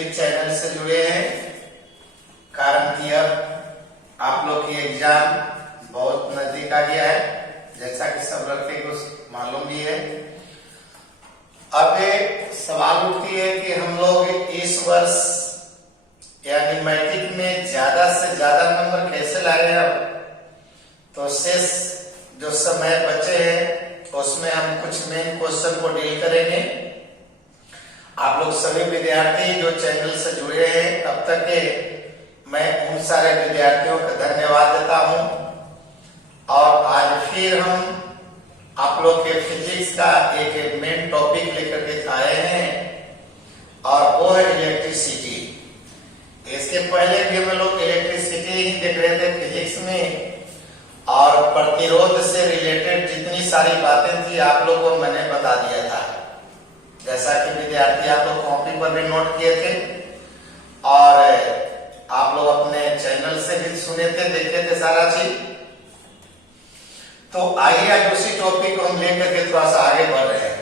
फिर चैनल से जुड़े हैं, कारण कि अब आप लोग की एग्जाम बहुत नजदीक आ गया है, जैसा कि सब लड़के को मालूम भी है। अब सवाल उठती है कि हम लोग इस वर्ष यानी मैट्रिक में ज्यादा से ज्यादा नंबर कैसे लाए। अब तो शेष जो समय बचे हैं उसमें हम कुछ मेन क्वेश्चन को डील करेंगे। आप लोग सभी विद्यार्थी जो चैनल से जुड़े हैं अब तक के, मैं उन सारे विद्यार्थियों का धन्यवाद देता हूं। और आज फिर हम आप लोग के फिजिक्स का एक मेन टॉपिक लेकर के आए हैं और वो है इलेक्ट्रिसिटी। इसके पहले भी हम लोग इलेक्ट्रिसिटी ही देख रहे थे फिजिक्स में, और प्रतिरोध से रिलेटेड जितनी सारी बातें थी आप लोगों को मैंने बता दिया था, जैसा कि विद्यार्थी आप लोग कॉपी पर भी नोट किए थे और आप लोग अपने चैनल से भी सुने थे, देखे थे सारा चीज। तो आइए आज उसी टॉपिक को हम लेकर के थोड़ा सा आगे बढ़ रहे हैं।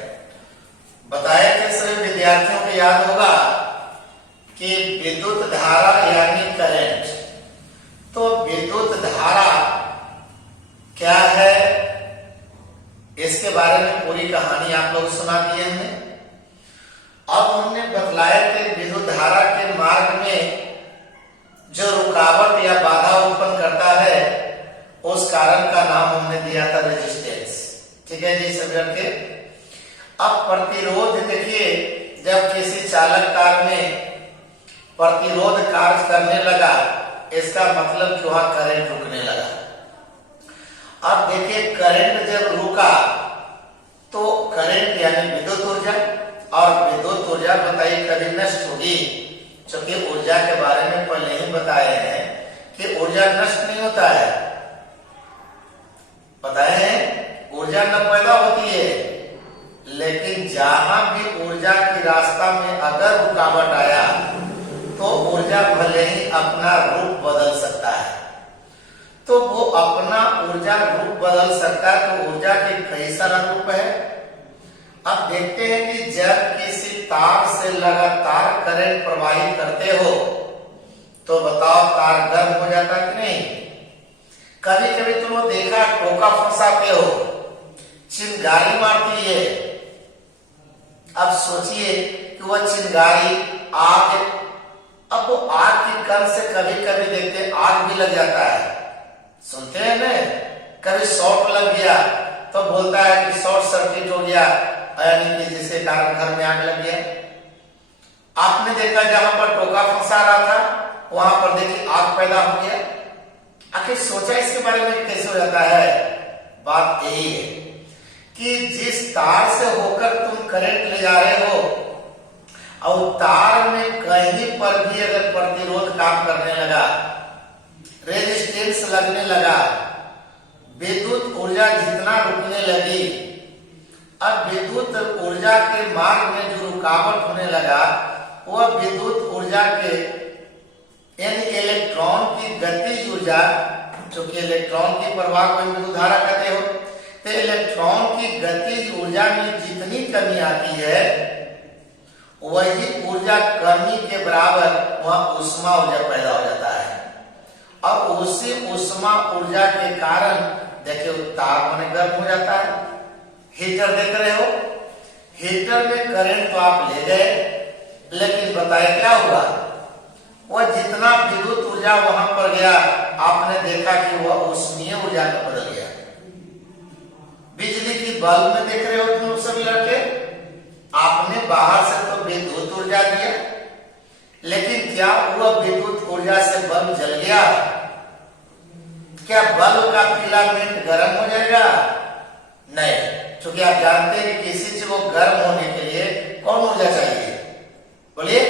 बताया कि सभी विद्यार्थियों को याद होगा कि विद्युत धारा यानी करंट। तो विद्युत धारा क्या है, इसके बारे में पूरी कहानी आप लोग सुना दी हमने। अब हमने बतलाया कि विद्युत धारा के मार्ग में जो रुकावट या बाधा उत्पन्न करता है उस कारण का नाम हमने दिया था रेजिस्टेंस। ठीक है जी सब लड़के। अब प्रतिरोध देखिए, जब किसी चालक कार में प्रतिरोध कार्य करने लगा इसका मतलब कि वहां करंट रुकने लगा। अब देखिए करंट जब रुका तो करंट यानी विद्युत ऊर्जा, और विद्युत ऊर्जा बताइए कभी नष्ट होगी, क्योंकि ऊर्जा के बारे में पहले ही बताए हैं कि ऊर्जा नष्ट नहीं होता है। बताए हैं ऊर्जा न पैदा होती है, लेकिन जहां भी ऊर्जा की रास्ता में अगर रुकावट आया तो ऊर्जा भले ही अपना रूप बदल सकता है। तो वो अपना ऊर्जा रूप बदल सकता है, तो ऊर्जा के कई सारा रूप है। अब देखते हैं कि जब किसी तार से लगातार करंट प्रवाहित करते हो तो बताओ तार गर्म हो जाता कि नहीं। कभी कभी तुम देखा टोका फंसाते हो, चिंगारी मारती है। अब सोचिए कि वह चिंगारी आग, अब वो आग की कण से कभी कभी देखते आग भी लग जाता है, सुनते हैं ना। कभी शॉर्ट लग गया तो बोलता है कि शॉर्ट सर्किट हो गया, यानी कि जिसके कारण घर में आग लग गया। आपने देखा जहां पर टोका फंसा रहा था वहां पर देखिए आग पैदा हो गया। आखिर सोचा इसके बारे में कैसे हो जाता है। बात यही है कि जिस तार से होकर तुम करंट ले जा रहे हो और तार में कहीं पर भी अगर प्रतिरोध काम करने लगा, रेजिस्टेंस लगने लगा, विद्युत ऊर्जा जितना रुकने लगी, अब विद्युत ऊर्जा के मार्ग में जो रुकावट होने लगा वह विद्युत ऊर्जा के यानी इलेक्ट्रॉन की गतिज ऊर्जा, चूंकि इलेक्ट्रॉन की प्रवाह को विद्युत धारा कहते हो, तो इलेक्ट्रॉन की गतिज ऊर्जा में जितनी कमी आती है वही ऊर्जा कमी के बराबर वहां ऊष्मा ऊर्जा पैदा हो जाता है। और उसी ऊष्मा ऊर्जा के कारण देखिए ताप में गर्म हो जाता है। हीटर देख रहे हो, हीटर में करंट तो आप ले गए, लेकिन बताए क्या हुआ, वह जितना विद्युत ऊर्जा वहां पर गया आपने देखा कि वह ऊष्मीय ऊर्जा में बदल गया। बिजली की बल्ब में देख रहे हो तुम सभी लड़के, आपने बाहर से तो विद्युत ऊर्जा दिया, लेकिन क्या वह विद्युत ऊर्जा से बल्ब जल गया? क्या बल्ब का फिलामेंट गर्म हो जाएगा? नहीं, क्योंकि आप जानते हैं कि किसी चीज को गर्म होने के लिए कौन ऊर्जा चाहिए, बोलिए?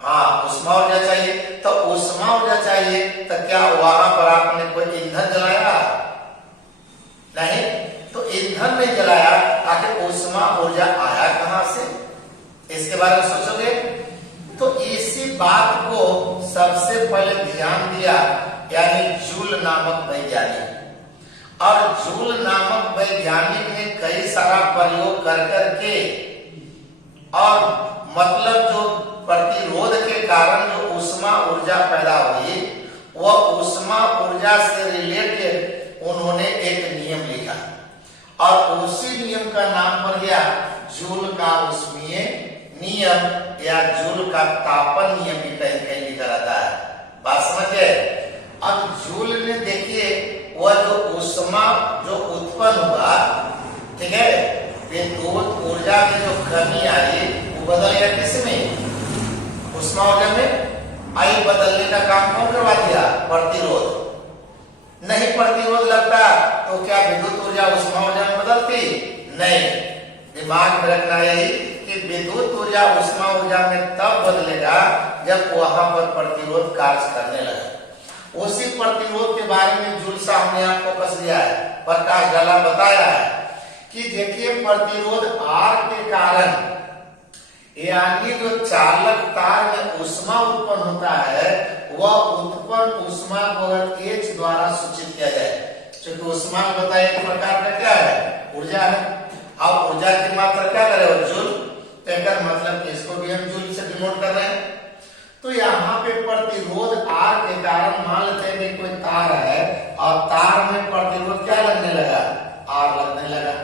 हाँ, ऊष्मा ऊर्जा चाहिए। तो ऊष्मा ऊर्जा चाहिए तो क्या वहां पर आपने कोई ईंधन जलाया? नहीं, तो ईंधन नहीं जलाया, आखिर ऊष्मा ऊर्जा आया कहां से? इसके बारे में सोचोगे तो इसी बात को सबसे पहले ध्यान दिया यानी जूल नामक वैज्ञानिक। और जूल नामक वैज्ञानिक ने कई सारा प्रयोग कर करके और मतलब जो प्रतिरोध के कारण जो ऊष्मा ऊर्जा पैदा हुई वह ऊष्मा ऊर्जा से रिलेटेड उन्होंने एक नियम लिखा और उसी नियम का नाम पड़ गया जूल का ऊष्मीय नियम या जूल का तापन नियम भी कहीं कहीं लिखा रहता है। बात समझे? अब जूल ने देखिए वह जो ऊष्मा जो उत्पन्न हुआ, ठीक है, विद्युत ऊर्जा की जो कमी आई वो बदल गया किसमें? ऊष्मा ऊर्जा में। आई बदलने का काम कौन करवा दिया? प्रतिरोध। नहीं प्रतिरोध लगता तो क्या विद्युत ऊर्जा ऊष्मा ऊर्जा में बदलती? नहीं। दिमाग में रखना यही कि विद्युत ऊर्जा ऊष्मा ऊर्जा में तब बदलेगा जब वहां पर प्रतिरोध कार्य करने लगे। उसी प्रतिरोध के बारे में जूल साहब ने आपको कस दिया है, प्रकाश डाला, बताया है कि देखिए प्रतिरोध R के कारण यानी जो चालक तार में ऊष्मा उत्पन्न होता है वह उत्पन्न ऊष्मा को अगर H द्वारा सूचित किया जाए, क्योंकि ऊष्मा बताइए एक प्रकार का क्या है? ऊर्जा है। अब ऊर्जा की मात्रा क्या करे? जूल। तो मतलब इसको भी हम जूल से डिनोट कर रहे हैं। तो यहाँ पे प्रतिरोध R के कारण मान लेते हैं कि कोई तार है और तार में प्रतिरोध क्या लगने लगा? R लगने लगा।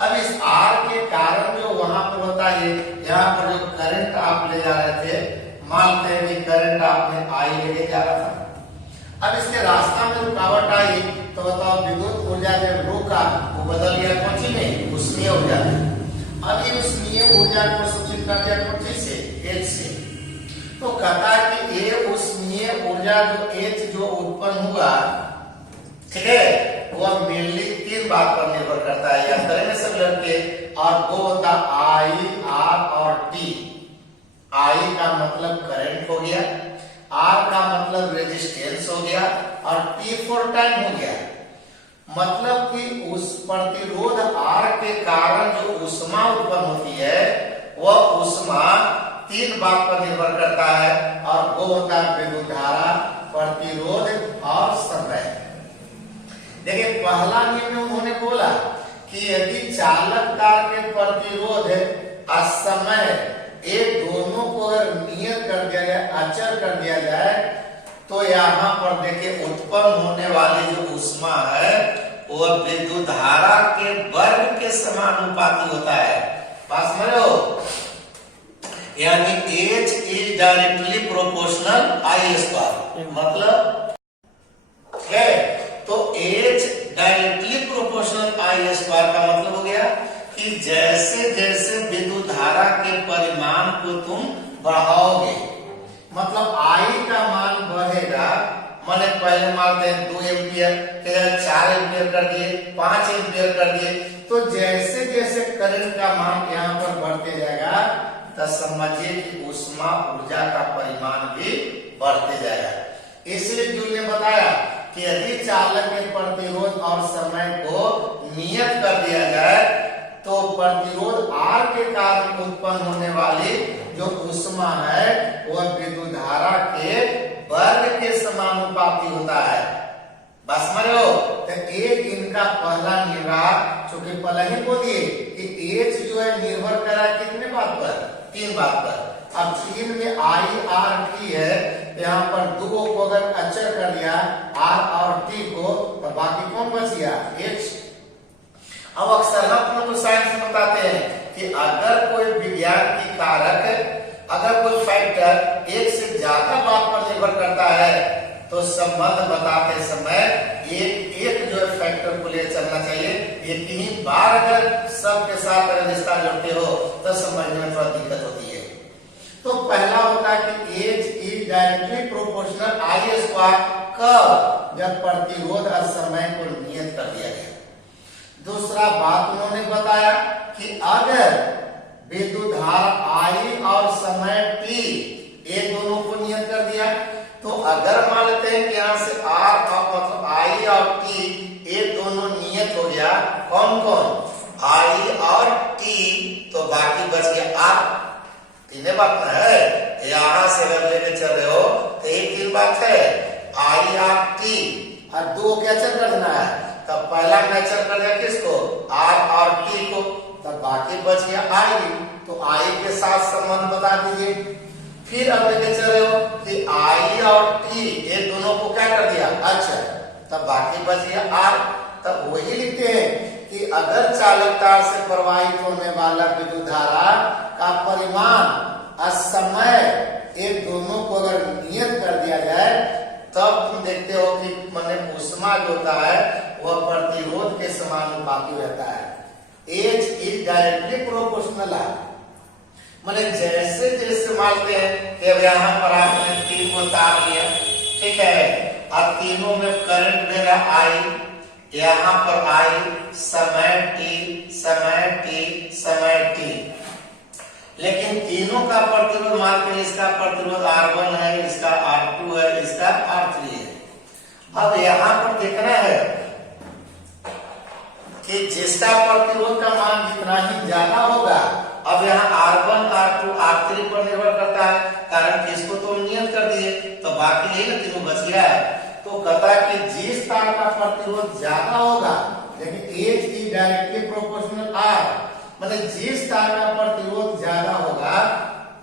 अब इस R के कारण जो वहां पर होता है, यहाँ पर जो करंट आप ले जा रहे थे, मानते हैं कि करंट आपने I लेके जा रहा था। अब इसके रास्ता में रुकावट आई तो बताओ विद्युत ऊर्जा जब रुका वो बदल गया कौन सी में? ऊष्मीय ऊर्जा। अब ये ऊष्मीय ऊर्जा को सूचित कर दिया कौन सी से? H से। तो कहता है कि ये ऊष्मीय ऊर्जा जो H जो उत्पन्न हुआ, ठीक है, वह मेनली तीन बात पर निर्भर करता है, याद करेंगे सब लड़के। और वो होता I, R और T। I का मतलब करंट हो गया, R का मतलब रेजिस्टेंस हो गया और T फॉर टाइम हो गया। मतलब कि उस प्रतिरोध R के कारण जो ऊष्मा उत्पन्न होती है वह ऊष्मा तीन बात पर निर्भर करता है और वो होता है विद्युत धारा, प्रतिरोध और समय। देखिए पहला नियम में उन्होंने बोला कि यदि चालक तार के प्रतिरोध और समय एक दोनों को अगर नियत कर दिया जाए, अचर कर दिया जाए, तो यहाँ पर देखिए उत्पन्न होने वाली जो ऊष्मा है वह विद्युत धारा के वर्ग के समानुपाती होता है। बात समझ रहे हो? यानी H is directly proportional I square. मतलब है तो H directly proportional I square का मतलब हो गया कि जैसे जैसे विद्युत धारा के परिमाण को तुम बढ़ाओगे, मतलब I का मान बढ़ेगा। मैंने पहले मानते हैं 2 एम्पियर, 4 एम्पियर कर दिए, 5 एम्पियर कर दिए, तो जैसे जैसे करंट का मान यहाँ पर बढ़ते जाएगा तो समझिए कि ऊष्मा ऊर्जा का परिमाण भी बढ़ते जाएगा। इसलिए जूल ने बताया कि यदि चालक के प्रतिरोध और समय को नियत कर दिया जाए तो प्रतिरोध R के कारण उत्पन्न होने वाली जो ऊष्मा है वह विद्युत धारा के वर्ग के समानुपाती होता है। बस समझ रहे हो? तो एक इनका पहला नियम, चूंकि पहले ही बोलिए कि H जो है निर्भर करा कितने बात पर? तीन बात पर। अब तीन में I R T है, यहाँ पर दो को अगर अचर कर दिया R और T को तो बाकी कौन बच गया? H। अब अक्सर हम लोग साइंस में बताते हैं कि अगर कोई विज्ञान की कारक, अगर कोई फैक्टर एक से ज्यादा बात पर निर्भर करता है तो संबंध बताते समय एक जो फैक्टर को ले चलना चाहिए। एक ही बार अगर सबके साथ अगर रिश्ता जोड़ते हो तो समझने में थोड़ा दिक्कत होती है। तो पहला होता है कि H is directly proportional I square, कब? जब प्रतिरोध और समय को नियत कर दिया गया। दूसरा बात उन्होंने बताया कि अगर विद्युत धारा I और समय T ये दोनों को नियत कर दिया तो अगर मान लेते हैं कि यहाँ से R और मतलब I और T ये दोनों नियत हो गया, कौन कौन? I और T, तो बाकी बच गया R। तीन बात है, यहाँ से अगर लेके चल रहे हो तो एक तीन बात है I और T और दो क्या चल कर देना है, तब पहला मैचर कर दिया किसको? R और T को, तब बाकी बच गया I। तो I के साथ संबंध बता दीजिए। फिर अब लेके चल रहे हो कि आई और टी ये दोनों को क्या कर दिया, अच्छा, तब बाकी बच गया आर। तब वही लिखते हैं कि अगर चालक तार से प्रवाहित होने वाला विद्युत धारा का परिमाण और समय ये दोनों को अगर नियत कर दिया जाए, तब तुम देखते हो कि माने ऊष्मा जो होता है वह प्रतिरोध के समानुपाती रहता है। एच इज डायरेक्टली प्रोपोर्शनल है। माने जैसे जैसे मानते हैं कि अब यहाँ पर आपने 3 को तार लिया, ठीक है, अब तीनों में करंट मेरा आई, यहाँ पर आई, समय टी, समय टी, समय टी, लेकिन तीनों का प्रतिरोध मान के इसका प्रतिरोध R1 है, इसका R2 है, इसका R3 है। अब यहाँ पर देखना है कि जिसका प्रतिरोध का मान जितना ही ज्यादा होगा, अब यहाँ R1, R2, R3 पर निर्भर करता है, कारण कि इसको तो नियत कर दिए, तो बाकी यही ना तीनों बच गया है। तो कहता है कि जिस तार का प्रतिरोध ज्यादा होगा, लेकिन H is directly proportional R, मतलब जिस तार का प्रतिरोध ज्यादा होगा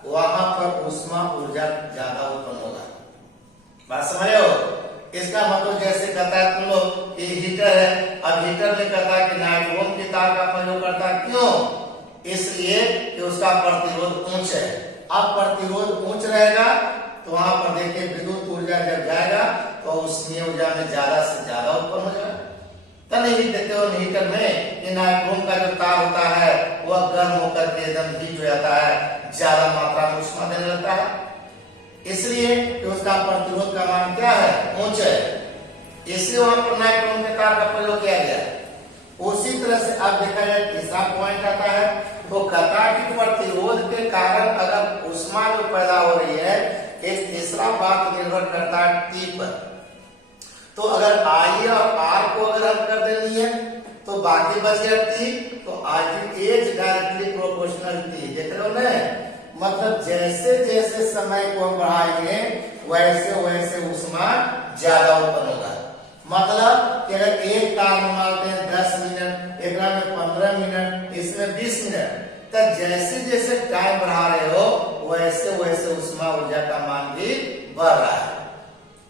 वहां पर ऊष्मा ऊर्जा ज्यादा उत्पन्न होगा। बात समझ रहे हो? इसका मतलब जैसे कहता है तुम लोग ये हीटर है, अब हीटर में कहता है कि नाइट्रोन की तार का प्रयोग करता है, क्यों? इसलिए कि उसका प्रतिरोध उच्च है। अब प्रतिरोध उच्च रहेगा तो वहां पर देखिए विद्युत ऊर्जा जब जाएगा तो उष्मीय ऊर्जा में ज्यादा से ज्यादा उत्पन्न हो जाएगा। तब नहीं देखते हो हीटर में ये नाइट्रोन का जो तार होता है वह गर्म होकर के एकदम हीट हो जाता है, ज्यादा मात्रा में उष्मा देने लगता है, इसलिए कि उसका प्रतिरोध का मान क्या है, उच्च है, इसलिए वहां पर नाइट्रोन के तार का प्रयोग किया गया। उसी तरह से अब देखा जाए तीसरा पॉइंट आता है, तो कहता है कि प्रतिरोध के कारण अगर उष्मा जो पैदा हो रही है, एक तीसरा बात निर्भर करता है टी पर। तो अगर आई और आर को अगर हम कर देनी है तो बाकी बच गया टी, तो I as directly proportional T. देख रहे हो ना, मतलब जैसे जैसे समय को हम बढ़ाएंगे वैसे वैसे उष्मा ज्यादा उत्पन्न होगा। मतलब कि अगर एक तार में मानते हैं 10 मिनट, एक में 15 मिनट, इसमें 20 मिनट, तब जैसे जैसे टाइम बढ़ा रहे हो वैसे वैसे उष्मा ऊर्जा का मान भी बढ़ रहा है।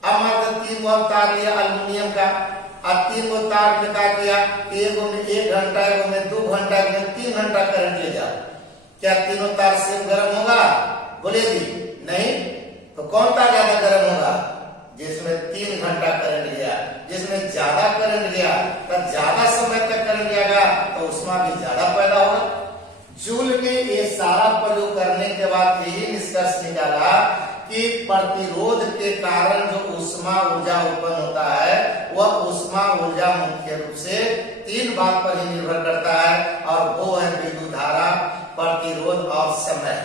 अब मात्र 3 गो तार लिया एल्युमिनियम का, अब 3 गो तार में क्या किया, एक में 1 घंटा, एक में 2 घंटा, एक में 3 घंटा करंट ले जाओ, क्या तीनों तार सेम गर्म होगा? बोलेगी नहीं। तो कौन तार ज्यादा गर्म होगा? जिसमें 3 घंटा करंट गया। जिसमें ज्यादा करंट गया तब ज्यादा समय तक करंट जाएगा तो उष्मा भी ज्यादा पैदा होगा। जूल के ये सारा प्रयोग करने के बाद यही निष्कर्ष निकाला कि प्रतिरोध के कारण जो उष्मा ऊर्जा उत्पन्न होता है वह उष्मा ऊर्जा मुख्य रूप से 3 बात पर ही निर्भर करता है, और वो है विद्युत धारा, प्रतिरोध और समय।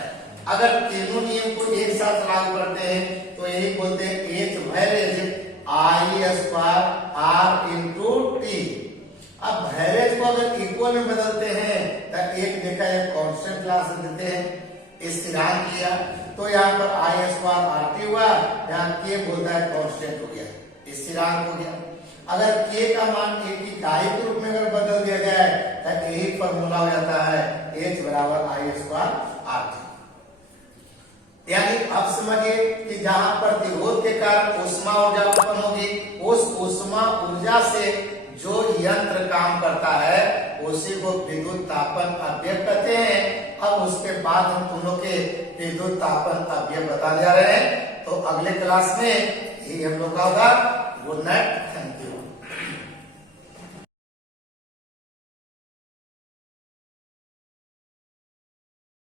अगर तीनों नियम को एक साथ लागू करते हैं तो यही बोलते हैं एच वैलेज I square R into T. अब वैलेज को अगर इक्वल में बदलते हैं तो एक देखा है कांस्टेंट ला देते हैं, स्थिरांक किया तो यहाँ पर आई स्क्वायर आर टी हुआ, यहाँ के बोलता है कांस्टेंट हो गया, स्थिरांक हो गया। अगर के का मान एक इकाई के रूप में अगर बदल दिया जाए तो यही फॉर्मूला हो जाता है एच बराबर आई स्क्वायर आर टी। यानी अब समझिए कि जहां प्रतिरोध के कारण उष्मा ऊर्जा उत्पन्न होगी, उस उष्मा ऊर्जा से जो यंत्र काम करता है उसी को विद्युत तापन अवयव कहते हैं। अब उसके बाद हम तुम लोग के विद्युत तापन अवयव बता जा रहे हैं, तो अगले क्लास में यही हम लोग का होगा। Good night.